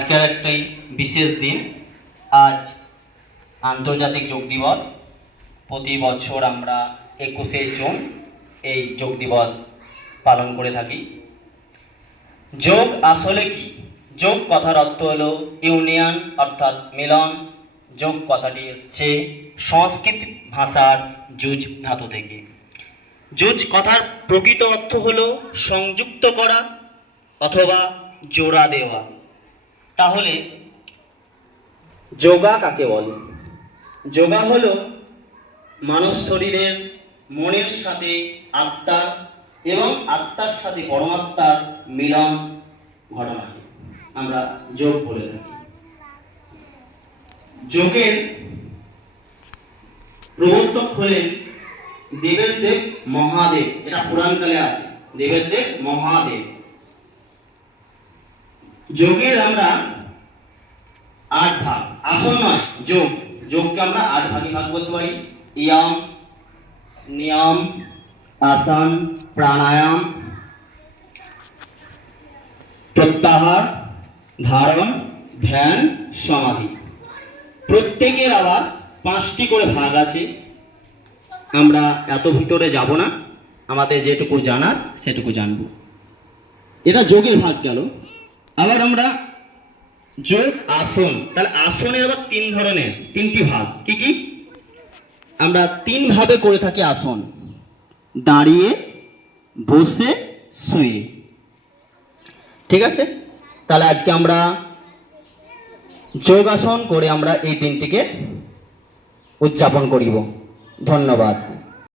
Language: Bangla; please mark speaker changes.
Speaker 1: আজকের একটাই বিশেষ দিন। আজ আন্তর্জাতিক যোগ দিবস। প্রতি বছর আমরা একুশে জুন এই যোগ দিবস পালন করে থাকি। যোগ আসলে কি? যোগ কথার অর্থ হলো ইউনিয়ন, অর্থাৎ মিলন। যোগ কথাটি এসছে সংস্কৃত ভাষার যুজ ধাতু থেকে। যুজ কথার প্রকৃত অর্থ হলো সংযুক্ত করা অথবা জোড়া দেওয়া। তাহলে যোগা কাকে বলে? যোগা হলো মানব শরীরের মনের সাথে আত্মার এবং আত্মার সাথে পরমাত্মার মিলন ঘটনাকে আমরা যোগ বলে থাকি। যোগের প্রবর্তক হলেন দেবের দেব মহাদেব। এটা পুরাণকালে আছে। দেবের দেব মহাদেব। যোগের আমরা আট ভাগ। আসন নয়, যোগ। যোগকে আমরা আট ভাগে ভাগ করতে পারি। ইয়ম, নিয়ম, আসন, প্রাণায়াম, প্রত্যাহার, ধারণ, ধ্যান, সমাধি। প্রত্যেকের আবার পাঁচটি করে ভাগ আছে। আমরা এত ভিতরে যাব না। আমাদের যেটুকু জানার সেটুকু জানব। এটা যোগের ভাগ গেল। আবার আমরা যোগ আসন। তাহলে আসনের আবার তিন ধরনের, তিনটি ভাগ। কি কি? আমরা তিন ভাবে করে থাকি আসন। দাঁড়িয়ে, বসে, শুয়ে। ঠিক আছে? তাহলে আজকে আমরা যোগাসন করে আমরা এই দিনটিকে উদযাপন করিব। ধন্যবাদ।